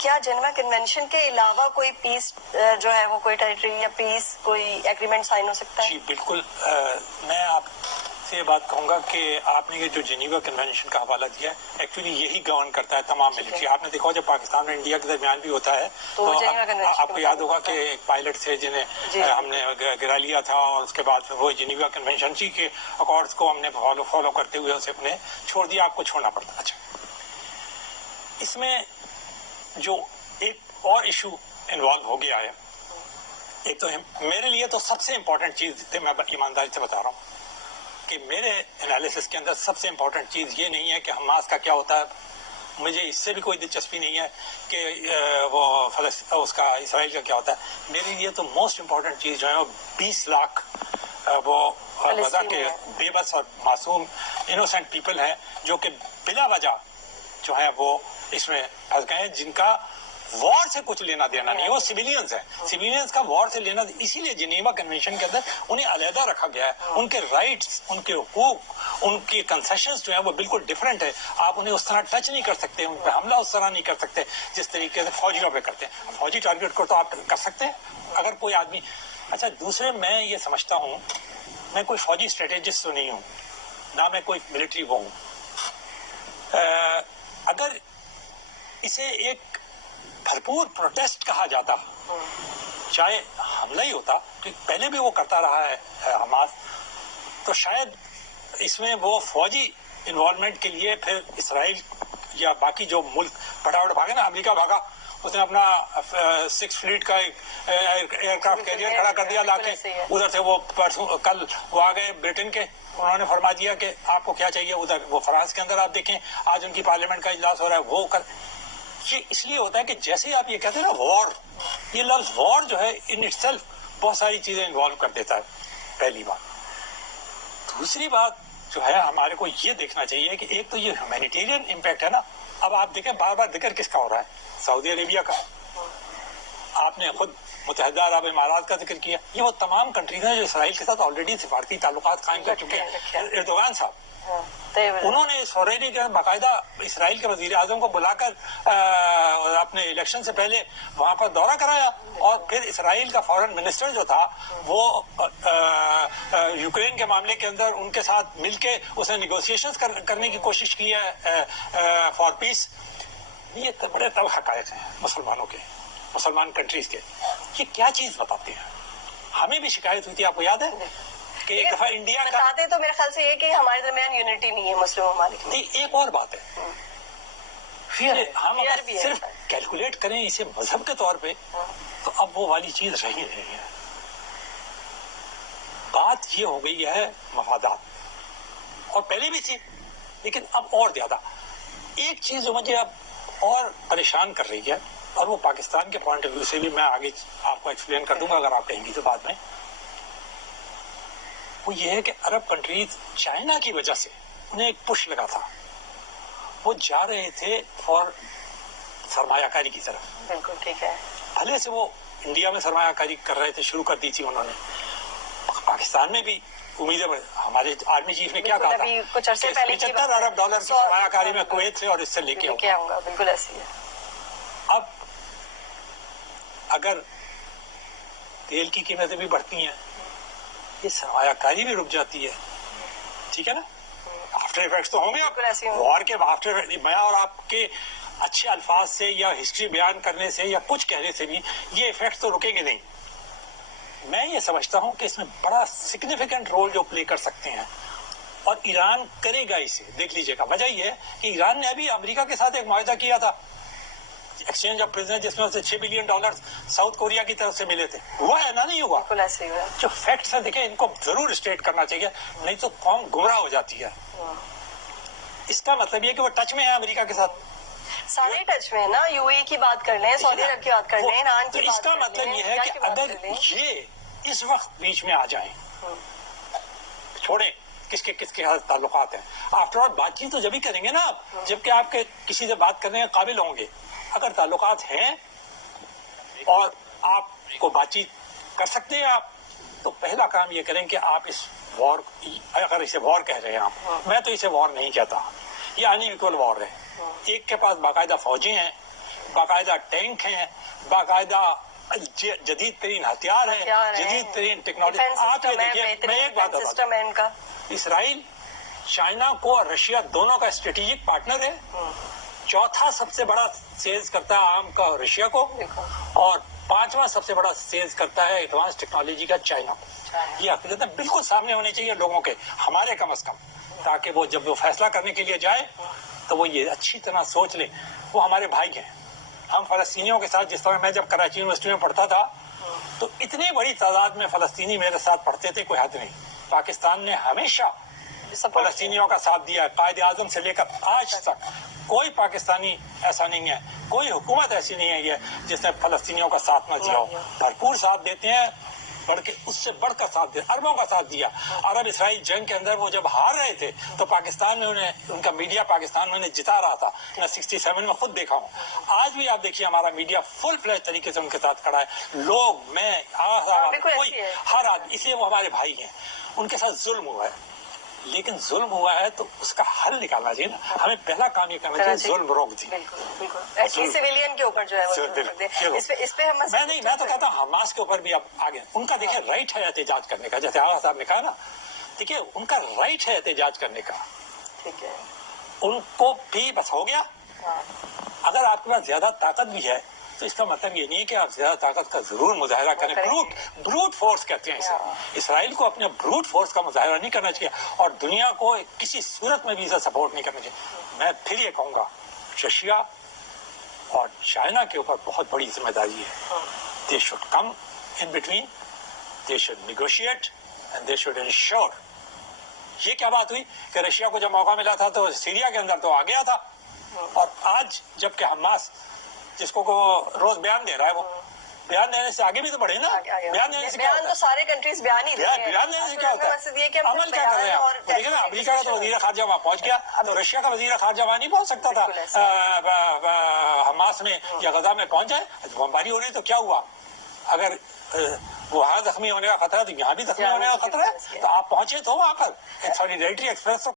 کیا Geneva convention کے علاوہ کوئی پیس جو ہے وہ کوئی ٹیریٹری یا پیس کوئی ایگریمنٹ سائن ہو سکتا ہے؟ جی بالکل. میں آپ سے یہ بات کہوں گا کہ آپ نے یہ جو جنیوا کنونشن کا حوالہ دیا ہے ایکچولی یہی گورن کرتا ہے تمام ملٹری. آپ نے دیکھا جب پاکستان اور انڈیا کے درمیان بھی ہوتا ہے تو آپ کو یاد ہوگا کہ ایک پائلٹ تھے جنہیں ہم نے گرا لیا تھا اور اس کے بعد وہ جنیوا کنونشن جی کے اکارڈز کو ہم نے فالو کرتے ہوئے اسے اپنے چھوڑ دیا. آپ کو چھوڑنا پڑتا. اچھا اس میں جو ایک اور ایشو انوالو ہو گیا ہے, ایک تو میرے لیے تو سب سے امپورٹنٹ چیز تھی, میں ایمانداری سے بتا رہا ہوں کہ میرے انالیسس کے اندر سب سے امپورٹنٹ چیز یہ نہیں ہے کہ حماس کا کیا ہوتا ہے, مجھے اس سے بھی کوئی دلچسپی نہیں ہے کہ وہ اس کا اسرائیل کا کیا ہوتا ہے. میرے لیے تو موسٹ امپورٹنٹ چیز جو ہے وہ 20 لاکھ وہ غزہ کے بے بس اور معصوم انوسینٹ پیپل ہیں جو کہ بلا وجہ جو ہے وہ اس میں پھنس گئے ہیں, جن کا وار سے کچھ لینا دینا نہیں. وہ سویلینز ہیں, سویلینز کا وار سے لینا, اسی لیے جنیوا کنونشن کے اندر انہیں علیحدہ رکھا گیا ہے. ان کے رائٹس, ان کے حقوق, ان کی کنسیشنز جو ہیں وہ بالکل ڈفرینٹ ہے. آپ انہیں اس طرح ٹچ نہیں کر سکتے, ان پہ حملہ اس طرح نہیں کر سکتے جس طریقے سے فوجیوں پہ کرتے ہیں. فوجی ٹارگیٹ کو تو آپ کر سکتے ہیں اگر کوئی آدمی. اچھا دوسرے میں یہ سمجھتا ہوں, میں کوئی فوجی اسٹریٹجسٹ تو نہیں ہوں, نہ میں کوئی ملٹری وہ ہوں. اگر اسے ایک بھرپور پروٹیسٹ کہا جاتا, چاہے حملہ ہی ہوتا, کیونکہ پہلے بھی وہ کرتا رہا ہے حماس, تو شاید اس میں وہ فوجی انوالومنٹ کے لیے پھر اسرائیل یا باقی جو ملک پٹاوٹ بھاگے نا, امریکہ بھاگا, اس نے اپنا 6 فلیٹ کا ایئر کرافٹ کیریئر کھڑا کر دیا لا کے, ادھر سے وہ کل وہ آ گئے برٹن کے, انہوں نے فرما دیا کہ آپ کو کیا چاہیے. ادھر وہ فرانس کے اندر آپ دیکھیں آج ان کی پارلیمنٹ کا اجلاس ہو رہا ہے, وہ کر. یہ اس لیے ہوتا ہے کہ جیسے آپ یہ کہتے ہیں نا وار, یہ لفظ وار جو ہے ان اٹ سیلف بہت ساری چیزیں انوالو کر دیتا ہے, پہلی بات. دوسری بات جو ہے ہمارے کو یہ دیکھنا چاہیے کہ ایک تو یہ ہیومینیٹیرین امپیکٹ ہے نا. اب آپ دیکھیں بار بار ذکر کس کا ہو رہا ہے, سعودی عربیہ کا. آپ نے خود متحدہ عرب امارات کا ذکر کیا. یہ وہ تمام کنٹریز ہیں جو اسرائیل کے ساتھ آلریڈی سفارتی تعلقات قائم کر چکے ہیں. ایردوغان صاحب انہوں نے اس فوریری کے باقاعدہ اسرائیل کے وزیر اعظم کو بلا کر اپنے الیکشن سے پہلے وہاں پر دورہ کرایا, اور پھر اسرائیل کا فارن منسٹر جو تھا وہ یوکرین کے معاملے کے اندر ان کے ساتھ مل کے اس نے نیگوسیشنز کرنے کی کوشش کی ہے فار پیس. یہ بڑے طب حقائق ہیں مسلمانوں کے, مسلمان کنٹریز کے. یہ کیا چیز بتاتے ہیں؟ ہمیں بھی شکایت ہوئی تھی, آپ کو یاد ہے کہ ایک دفعہ انڈیا کا بتاتے تو میرے خیال سے یہ کہ ہمارے درمیان یونٹی نہیں ہے مسلم ممالک میں. ایک اور بات ہے, پھر ہم صرف کیلکولیٹ کریں اسے مذہب کے طور پہ تو اب وہ والی چیز رہی نہیں ہے. بات یہ ہو گئی ہے مفادات, اور پہلے بھی تھی لیکن اب اور زیادہ. ایک چیز جو مجھے اب اور پریشان کر رہی ہے, اور وہ پاکستان کے پوائنٹ آف ویو سے بھی میں آگے آپ کو ایکسپلین کر دوں گا اگر آپ کہیں گی تو بعد میں, وہ یہ ہے کہ عرب کنٹریز چائنا کی وجہ سے انہیں ایک پش لگا تھا, وہ جا رہے تھے فار سرمایہ کاری کی طرف. بالکل ٹھیک ہے. بھلے سے وہ انڈیا میں سرمایہ کاری کر رہے تھے, شروع کر دی تھی انہوں نے. پاکستان میں بھی امیدیں, ہمارے آرمی چیف نے کیا کہا تھا کچھ عرصے پہلے $75 ارب کی سرمایہ کاری میں کویت سے اور اس سے لے کے آؤں گا. بالکل ایسی ہے. اب اگر تیل کی قیمتیں بھی بڑھتی ہیں, یہ سرمایہ کاری بھی رک جاتی ہے, ٹھیک ہے نا. آفٹر ایفیکٹس تو ہوں گے وار کے آفٹر. میں اور آپ کے اچھے الفاظ سے یا ہسٹری بیان کرنے سے یا کچھ کہنے سے بھی یہ ایفیکٹس تو رکیں گے نہیں. میں یہ سمجھتا ہوں کہ اس میں بڑا سگنیفیکنٹ رول جو پلے کر سکتے ہیں, اور ایران کرے گا اسے. دیکھ لیجئے گا, وجہ یہ ہے کہ ایران نے ابھی امریکہ کے ساتھ ایک معاہدہ کیا تھا ایکسچینج آف پرزنر, جس میں سے $6 بلین ساؤتھ کوریا کی طرف سے ملے تھے. ہوا ہے نا, نہیں ہوا. جو فیکٹس ہیں دیکھیں, ان کو ضرور اسٹیٹ کرنا چاہیے, نہیں تو قوم گمراہ ہو جاتی ہے. اس کا مطلب یہ کہ وہ ٹچ میں ہے امریکہ کے ساتھ, سارے ٹچ میں ہے نا. یو اے کی بات کر لیں, سعودی عرب کی بات کر لیں, ایران کی بات. اس کا مطلب یہ ہے کہ اگر یہ اس وقت بیچ میں آ جائیں, چھوڑیں کس کے تعلقات ہیں. آفٹر آل بات چیت تو جب ہی کریں گے نا آپ, جبکہ آپ کے کسی سے بات کرنے کے قابل ہوں گے. اگر تعلقات ہیں اور آپ کو بات چیت کر سکتے ہیں آپ, تو پہلا کام یہ کریں کہ آپ اس وار, اگر اسے وار کہہ رہے ہیں آپ, میں تو اسے وار نہیں کہتا, یہ ان ایکول وار ہے. ایک کے پاس باقاعدہ فوجی ہیں, باقاعدہ ٹینک ہیں, باقاعدہ جدید ترین ہتھیار ہیں, جدید ترین ٹیکنالوجی. آپ یہ دیکھیے, میں ایک بات سسٹم ہے ان کا. اسرائیل چائنا کو اور رشیا دونوں کا اسٹریٹجک پارٹنر ہے. چوتھا سب سے بڑا سیلز کرتا ہے آرم کا رشیا کو, اور پانچواں سب سے بڑا سیلز کرتا ہے ایڈوانس ٹیکنالوجی کا چائنا کو. یہ عقیدت بالکل سامنے ہونے چاہیے لوگوں کے, ہمارے کم از کم, تاکہ وہ جب وہ فیصلہ کرنے کے لیے جائے تو وہ یہ اچھی طرح سوچ لیں. وہ ہمارے بھائی ہیں. ہم فلسطینیوں کے ساتھ, جس طرح میں جب کراچی یونیورسٹی میں پڑھتا تھا تو اتنی بڑی تعداد میں فلسطینی میرے ساتھ پڑھتے تھے, کوئی حد نہیں. پاکستان نے ہمیشہ فلسطینیوں کا ساتھ دیا ہے, قائد اعظم سے لے کر آج تک. کوئی پاکستانی ایسا نہیں ہے, کوئی حکومت ایسی نہیں ہے جس نے فلسطینیوں کا ساتھ نہ دیا ہو. بھرپور ساتھ دیتے ہیں, بڑھ کے اس سے بڑھ کر ساتھ دیا, اربوں کا ساتھ دیا. عرب اسرائیل جنگ کے اندر وہ جب ہار رہے تھے تو پاکستان میں انہیں, ان کا میڈیا پاکستان میں انہیں جتا رہا تھا. میں 67 میں خود دیکھا ہوں. آج بھی آپ دیکھیے ہمارا میڈیا فل فلیج طریقے سے ان کے ساتھ کھڑا ہے. لوگ, میں, کوئی, ہر آدمی, اس لیے وہ ہمارے بھائی ہیں. ان کے ساتھ ظلم ہوا ہے, لیکن ظلم ہوا ہے تو اس کا حل نکالنا چاہیے نا. ہمیں پہلا کام یہ کرنا چاہیے ظلم روک دی. سویلین کے اوپر جو ہے اس پہ ہم میں تو کہتا ہوں حماس کے اوپر بھی اب آگے. ان کا دیکھیں رائٹ ہے احتجاج کرنے کا, جیسے آغا صاحب نے کہا نا, دیکھیے ان کا رائٹ ہے احتجاج کرنے کا. ٹھیک ہے, ان کو بھی بس ہو گیا. اگر آپ کے پاس زیادہ طاقت بھی ہے تو اس کا مطلب یہ نہیں ہے کہ آپ زیادہ طاقت کا ضرور مظاہرہ کریں. بروٹ فورس کہتے ہیں اسے. اسرائیل کو اپنے بروٹ فورس کا مظاہرہ نہیں کرنا چاہیے, اور دنیا کو کسی صورت میں بھی اسے سپورٹ نہیں کرنا چاہیے. میں پھر یہ کہوں گا, رشیا اور چائنا کے اوپر بہت بڑی ذمہ داری ہے. They should come in between, they should negotiate and they should ensure. یہ کیا بات ہوئی کہ رشیا کو جب موقع ملا تھا تو سیریا کے اندر تو آ گیا تھا, اور آج جبکہ حماس جس کو روز بیان دے رہا ہے, وہ بیان دینے سے آگے بھی تو بڑھے نا. بیان دینے سے کیا ہوتا ہے؟ سارے کنٹریز بیان ہی بیان دینے سے کیا ہوتا ہے؟ عمل کیا کر رہے ہیں؟ دیکھیں نا, امریکہ کا تو وزیر خارجہ وہاں پہنچ گیا, تو رشیا کا وزیر خارجہ وہاں نہیں پہنچ سکتا تھا. حماس میں یا غزہ میں پہنچ جائے, بمباری ہو رہی تو کیا ہوا؟ اگر وہاں زخمی ہونے کا خطرہ ہے تو یہاں بھی زخمی ہونے کا خطرہ ہے, تو آپ پہنچے تو وہاں پر سولیڈیرٹی ایکسپریس